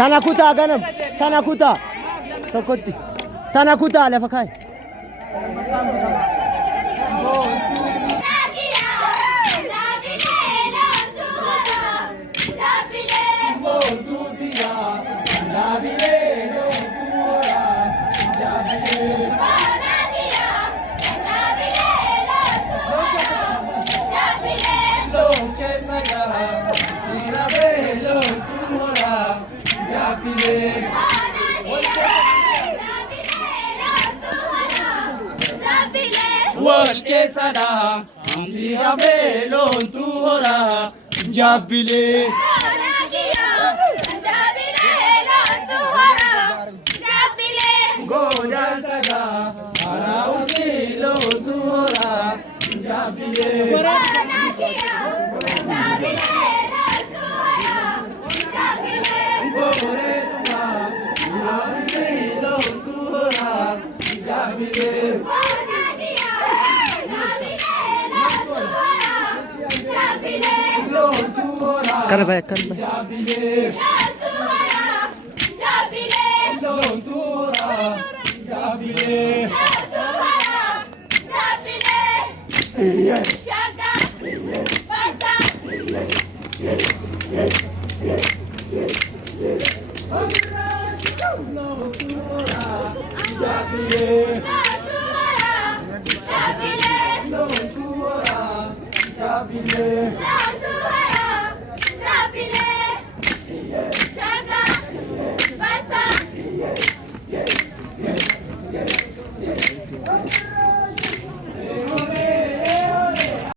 Tana kutaa ganam. Tana kutaa. Tokkotti. Tana kutaa lafa kaa'i. Walke sada amsi abelon tu hora jabile godan sada ana usilo tu hora jabile gore tuma usilo tu hora jabile Kan ba kan ba. Shaka, pasa.